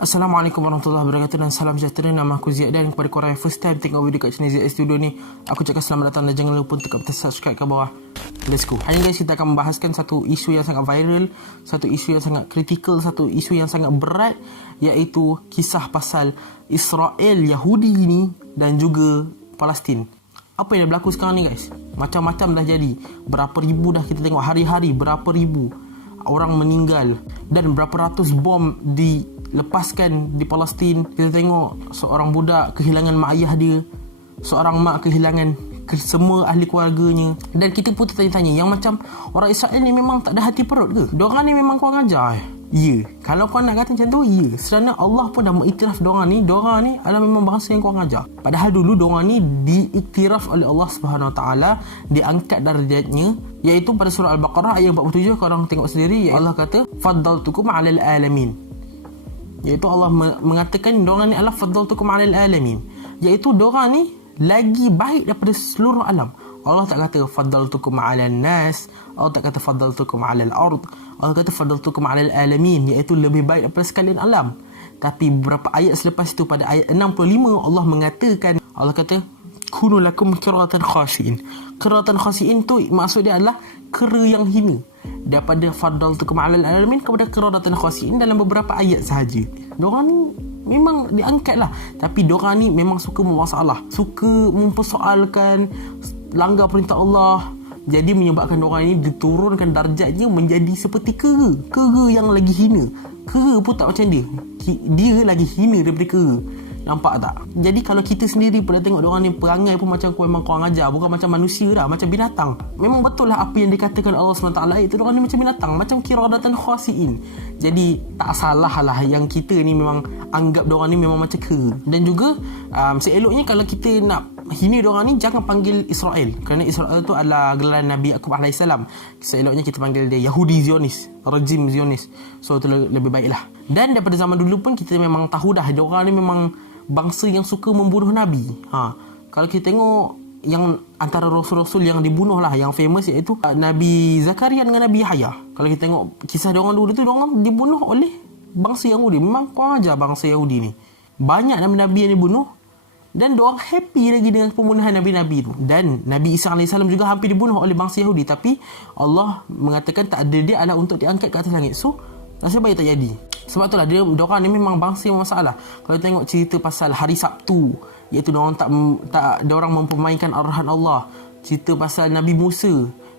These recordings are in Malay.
Assalamualaikum warahmatullahi wabarakatuh dan salam sejahtera. Nama aku Ziad dan kepada korang yang first time tengok video kat channel Ziad Studio ni, aku cakap selamat datang dan jangan lupa tekan butang subscribe kat bawah. Let's go. Hari ni guys, kita akan membahaskan satu isu yang sangat viral, satu isu yang sangat kritikal, satu isu yang sangat berat, iaitu kisah pasal Israel, Yahudi ni dan juga Palestin. Apa yang dah berlaku sekarang ni guys? Macam-macam dah jadi. Berapa ribu dah kita tengok hari-hari, berapa ribu orang meninggal dan berapa ratus bom dilepaskan di Palestin. Kita tengok seorang budak kehilangan mak ayah dia, seorang mak kehilangan semua ahli keluarganya. Dan kita pun tertanya-tanya, yang macam orang Israel ni memang tak ada hati perut ke? Diorang ni memang kurang ajar Ya, kalau kau nak kata macam tu, ya. Kerana Allah pun dah mengiktiraf diorang ni adalah memang bangsa yang kurang ajar. Padahal dulu diorang ni diiktiraf oleh Allah Subhanahu Wa Taala, diangkat darjatnya, iaitu pada surah Al-Baqarah ayat 47, korang tengok sendiri, Allah kata faddaltukum 'alal alamin. Iaitu Allah mengatakan diorang ni adalah faddaltukum 'alal alamin, iaitu diorang ni lagi baik daripada seluruh alam. Allah tak kata faddaltukum 'alan nas, Allah tak kata faddaltukum 'alal ard, Allah kata faddaltukum 'alal alamin, iaitu lebih baik daripada sekalian alam. Tapi beberapa ayat selepas itu, pada ayat 65, Allah mengatakan, Allah kata kunu lakum qiratan khasiin. Qiratan khasiin tu maksud dia adalah kera yang hina. Daripada faddaltukum 'alal alamin kepada qiratan khasiin dalam beberapa ayat sahaja. Diorang ni memang diangkat lah, tapi diorang ni memang suka memasalah, suka mempersoalkan, langgar perintah Allah. Jadi menyebabkan diorang ini diturunkan darjatnya menjadi seperti kera yang lagi hina. Kera pun tak macam dia lagi hina daripada kera. Nampak tak? Jadi kalau kita sendiri pun dah tengok diorang ni perangai pun macam memang kurang ajar, bukan macam manusia dah, macam binatang. Memang betul lah apa yang dikatakan Allah SWT, itu diorang ni macam binatang, macam qiradatan khasiin. Jadi tak salah lah yang kita ni memang anggap diorang ni memang macam kera. Dan juga seeloknya kalau kita nak hina diorang ni, jangan panggil Israel, kerana Israel tu adalah gelaran Nabi Yaqub AS. Seeloknya kita panggil dia Yahudi Zionis, rejim Zionis. So itu lebih baik lah. Dan daripada zaman dulu pun kita memang tahu dah, diorang ni memang bangsa yang suka membunuh Nabi. Kalau kita tengok yang antara rasul-rasul yang dibunuh lah, yang famous iaitu Nabi Zakaria dengan Nabi Yahya. Kalau kita tengok kisah diorang dulu tu, diorang dibunuh oleh bangsa Yahudi. Memang kurang ajar bangsa Yahudi ni. Banyak Nabi-Nabi yang dibunuh, dan diorang happy lagi dengan pembunuhan Nabi-Nabi tu. Dan Nabi Isa AS juga hampir dibunuh oleh bangsa Yahudi, tapi Allah mengatakan tak ada dia adalah untuk diangkat ke atas langit. So nasib baik tak jadi. Sebab itulah diorang ni memang bangsa yang masalah. Kalau tengok cerita pasal hari Sabtu, iaitu diorang mempermainkan arahan Allah. Cerita pasal Nabi Musa,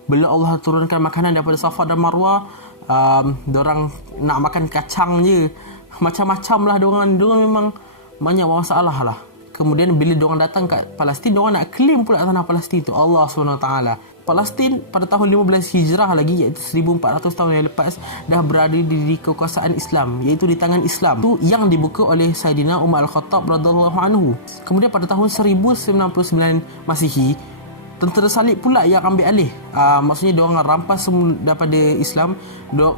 bila Allah turunkan makanan daripada Safa dan Marwah, diorang nak makan kacang je. Macam-macam lah diorang memang banyak masalah lah. Kemudian bila diorang datang kat Palestin, diorang nak claim pula tanah Palestin tu. Allah SWT. Palestin pada tahun 15 Hijrah lagi, iaitu 1400 tahun yang lepas, dah berada di kekuasaan Islam, iaitu di tangan Islam tu, yang dibuka oleh Saidina Umar Al-Khattab radhiyallahu anhu. Kemudian pada tahun 1099 Masihi, tentera salib pula yang ambil alih. Maksudnya diorang rampas semua daripada Islam.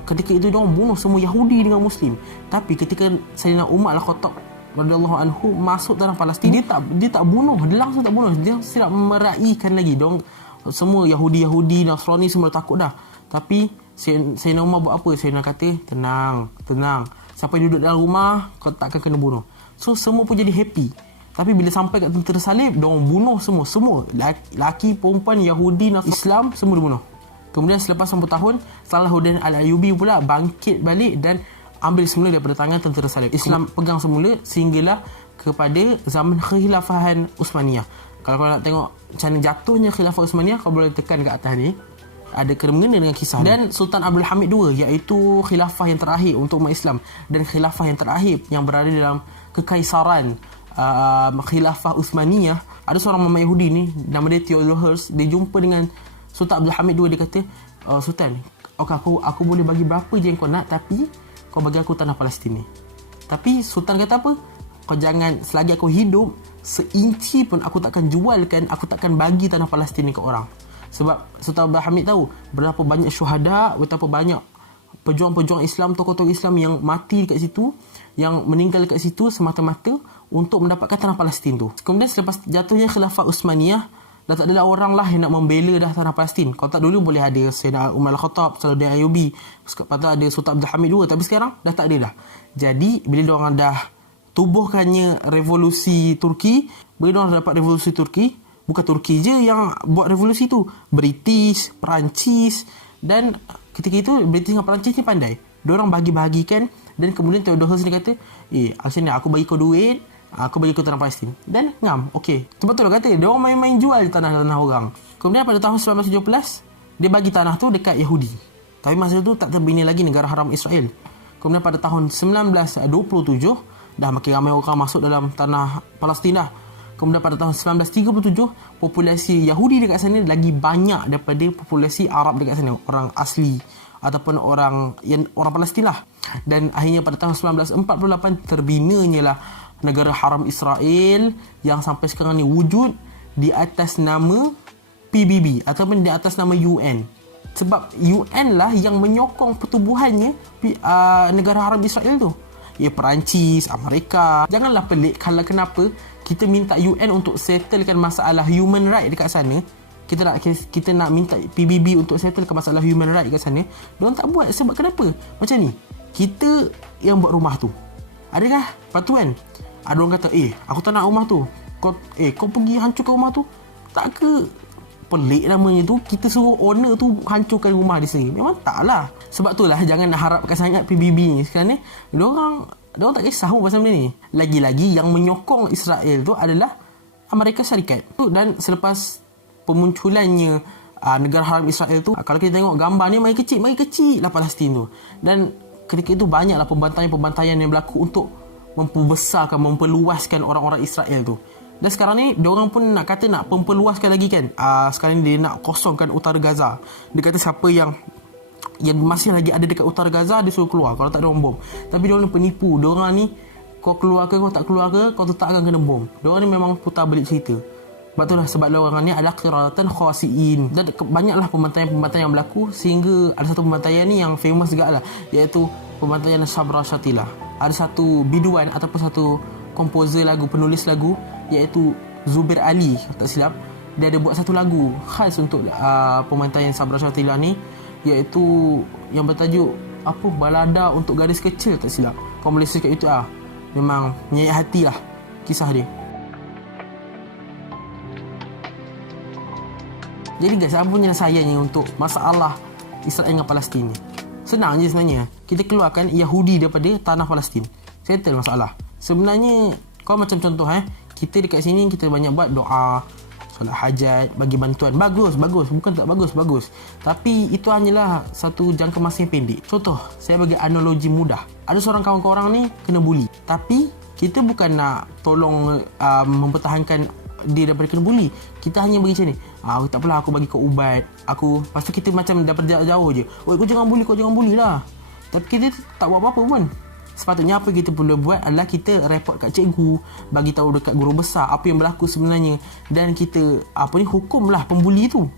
Ketika itu diorang bunuh semua Yahudi dengan Muslim. Tapi ketika Saidina Umar Al-Khattab radhiyallahu anhu masuk tanah Palestin, dia tak bunuh, dia langsung tak bunuh, dia tidak meraihkan lagi. Diorang semua Yahudi, Nasrani semua takut dah. Tapi Sayyidina Umar buat apa? Sayyidina kata, tenang. Siapa yang duduk dalam rumah, kau takkan kena bunuh. So semua pun jadi happy. Tapi bila sampai kat tentera salib, diorang bunuh semua. Laki, perempuan, Yahudi, Islam, semua dibunuh. Kemudian selepas 10 tahun, Salahuddin Al-Ayyubi pula bangkit balik dan ambil semula daripada tangan tentera salib. Islam pegang semula sehinggalah kepada zaman Kekhilafahan Uthmaniyah. Kalau kau nak tengok macam mana jatuhnya Khilafah Uthmaniyah, kau boleh tekan kat atas ni, ada kena-mengena dengan kisah. Dan Sultan Abdul Hamid II, iaitu khilafah yang terakhir untuk umat Islam, dan khilafah yang terakhir yang berada dalam kekaisaran Khilafah Uthmaniyah. Ada seorang mama Yahudi ni, nama dia Theodorus. Dia jumpa dengan Sultan Abdul Hamid II. Dia kata, Sultan, aku boleh bagi berapa je yang kau nak, tapi kau bagi aku tanah Palestin ni. Tapi Sultan kata apa? Kau jangan, selagi aku hidup, seinci pun aku takkan jualkan, aku takkan bagi tanah Palestin ni ke orang. Sebab Sultan Abdul Hamid tahu berapa banyak syuhada, betapa banyak pejuang-pejuang Islam, tokoh-tokoh Islam yang mati kat situ, yang meninggal kat situ semata-mata untuk mendapatkan tanah Palestin tu. Kemudian selepas jatuhnya Khilafah Uthmaniyah, dah tak adalah orang lah yang nak membela dah tanah Palestin. Kalau tak dulu boleh ada Sayyidina Umar Al-Khattab, Salahuddin Ayyubi, lepas tu ada Sultan Abdul Hamid II, tapi sekarang dah tak ada dah. Jadi bila diorang dah tubuhkannya revolusi Turki, bila diorang dapat revolusi Turki, bukan Turki je yang buat revolusi tu, British, Perancis, dan ketika itu British dengan Perancis ni pandai. Diorang bagi-bahagikan, dan kemudian Theodore Herzl kata, macam ni aku bagi kau duit, aku bagi kau tanah Palestin. Dan ngam, okey. Sebab tu lah kata, diorang main-main jual tanah-tanah orang. Kemudian pada tahun 1917, dia bagi tanah tu dekat Yahudi. Tapi masa tu tak terbina lagi negara haram Israel. Kemudian pada tahun 1927, dah makin ramai orang masuk dalam tanah Palestin dah. Kemudian pada tahun 1937, populasi Yahudi dekat sana lagi banyak daripada populasi Arab dekat sana, orang asli ataupun orang Palestin lah. Dan akhirnya pada tahun 1948 terbinanya lah negara haram Israel yang sampai sekarang ni wujud di atas nama PBB ataupun di atas nama UN. Sebab UN lah yang menyokong pertubuhannya negara haram Israel tu. Perancis, Amerika. Janganlah pelik kalau kenapa kita minta UN untuk settlekan masalah human right dekat sana. Kita nak minta PBB untuk settlekan masalah human right dekat sana. Diorang tak buat. Sebab kenapa? Macam ni, kita yang buat rumah tu, adakah patuan? Ada orang kata, aku tak nak rumah tu. Kau pergi hancurkan rumah tu. Tak ke pelik namanya tu, kita suruh owner tu hancurkan rumah dia sendiri? Memang tak lah. Sebab tu lah jangan nak harapkan sangat PBB ni. Sekarang ni diorang tak kisah pun pasal benda ni. Lagi-lagi yang menyokong Israel tu adalah Amerika Syarikat. Dan selepas pemunculannya negara haram Israel tu, kalau kita tengok gambar ni makin kecil lah Palestin tu. Dan ketika itu banyaklah pembantaian yang berlaku untuk memperbesarkan, memperluaskan orang-orang Israel tu. Dan sekarang ni diorang pun nak memperluaskan lagi kan. Sekarang ni dia nak kosongkan utara Gaza. Dia kata siapa yang masih lagi ada dekat utara Gaza, dia suruh keluar kalau tak ada orang bom. Tapi diorang ni penipu. Diorang ni, kau keluar ke, kau tak keluar ke, kau tetap akan kena bom. Diorang ni memang putar balik cerita. Sebab diorang ni adalah qiratan khasiin. Dan banyaklah pembantaian yang berlaku, sehingga ada satu pembantaian ni yang famous juga lah, iaitu pembantaian Sabra Shatila. Ada satu biduan ataupun satu komposer lagu, penulis lagu, iaitu Zubair Ali, tak silap. Dia ada buat satu lagu khas untuk pembantaian Sabra Shatila ni, iaitu yang bertajuk balada untuk gadis kecil, tak silap. Kau boleh search kat YouTube memang menyayat hati lah kisah dia. Jadi guys, apa penyelesaiannya untuk masalah Israel dengan Palestin ni? Senang je sebenarnya. Kita keluarkan Yahudi daripada tanah Palestin, settle masalah. Sebenarnya kau macam contoh kita dekat sini kita banyak buat doa, solat hajat, bagi bantuan. Bagus. Bukan tak bagus. Tapi itu hanyalah satu jangka masa yang pendek. Contoh, saya bagi analogi mudah. Ada seorang kawan korang ni kena bully. Tapi kita bukan nak tolong mempertahankan dia daripada kena bully. Kita hanya bagi macam ni. Tak apalah, aku bagi kau ubat. Lepas tu kita macam daripada jauh je. Kau jangan bully lah. Tapi kita tak buat apa-apa pun. Sepatutnya apa kita perlu buat adalah kita report kat cikgu, bagi tahu dekat guru besar apa yang berlaku sebenarnya, dan kita hukumlah pembuli tu.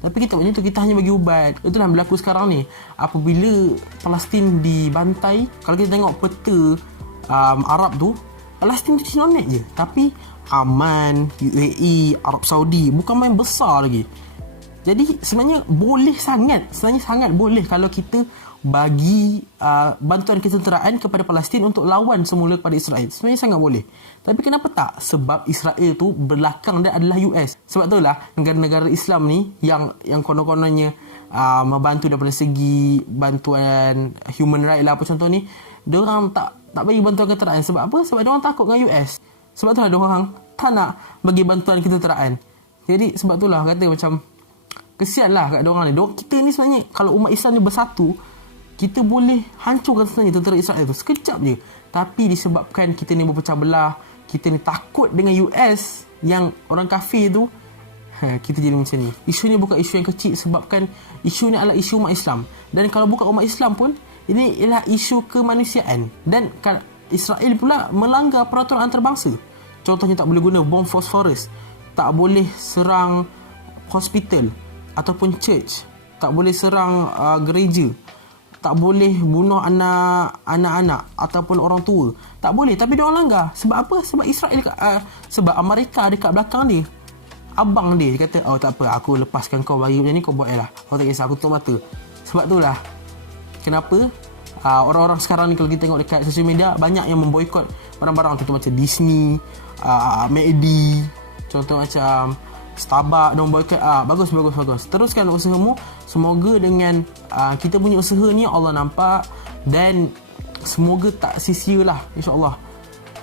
Tapi kita buat macam tu, kita hanya bagi ubat. Itulah yang berlaku sekarang ni. Apabila Palestin dibantai, kalau kita tengok peta Arab tu, Palestin tu cinonet je. Tapi Aman, UAE, Arab Saudi bukan main besar lagi. Jadi sebenarnya sangat boleh kalau kita bagi bantuan ketenteraan kepada Palestin untuk lawan semula kepada Israel. Sebenarnya sangat boleh. Tapi kenapa tak? Sebab Israel tu belakang dia adalah US. Sebab itulah negara-negara Islam ni yang konon-kononnya membantu daripada segi bantuan human right lah apa contoh ni, diorang tak bagi bantuan ketenteraan. Sebab apa? Sebab diorang takut dengan US. Sebab itulah diorang tak nak bagi bantuan ketenteraan. Jadi sebab itulah kata macam kesian lah kat diorang ni. Kita ni sebenarnya kalau umat Islam ni bersatu, kita boleh hancurkan sebenarnya tentera Israel tu sekejap je. Tapi disebabkan kita ni berpecah belah, kita ni takut dengan US yang orang kafir tu, kita jadi macam ni. Isu ni bukan isu yang kecil, sebabkan isu ni adalah isu umat Islam. Dan kalau bukan umat Islam pun, ini ialah isu kemanusiaan. Dan Israel pula melanggar peraturan antarabangsa. Contohnya tak boleh guna bom fosforus, tak boleh serang hospital ataupun church, tak boleh serang gereja, tak boleh bunuh anak-anak ataupun orang tua. Tak boleh. Tapi dia orang langgar. Sebab apa? Sebab Israel sebab Amerika dekat belakang dia. abang dia kata, oh tak apa, aku lepaskan kau bagi macam ni, kau buat je lah, kau tak kisah, aku tutup mata. Sebab tu lah kenapa orang-orang sekarang ni kalau kita tengok dekat sosial media, banyak yang memboikot barang-barang contoh macam Disney, McD, contoh macam Starbucks, dan boikot. Bagus. Teruskan usahamu. Semoga dengan kita punya usaha ni Allah nampak, dan semoga tak sia-sia lah, insyaAllah.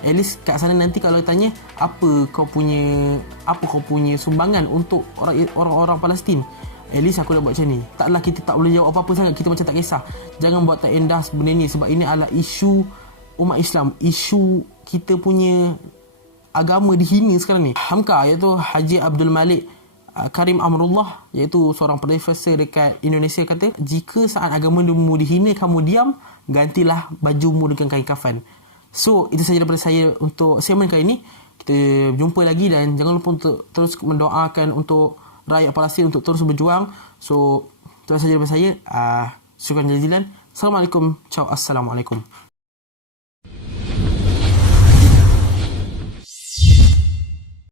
At least kat sana nanti kalau tanya apa kau punya sumbangan untuk orang-orang Palestin, at least aku dah buat macam ni. Taklah kita tak boleh jawab apa-apa sangat, kita macam tak kisah. Jangan buat tak endas benda ni, sebab ini adalah isu umat Islam, isu kita punya agama dihina sekarang ni. Hamka, iaitu Haji Abdul Malik Karim Amrullah, iaitu seorang profesor dekat Indonesia, kata, jika saat agamamu dihina kamu diam, gantilah bajumu dengan kain kafan. So itu sahaja daripada saya untuk segmen kali ini. Kita jumpa lagi, dan jangan lupa untuk terus mendoakan untuk rakyat Palestin untuk terus berjuang. So itu sahaja daripada saya. Syukran jazilan. Assalamualaikum. Ciao. Assalamualaikum.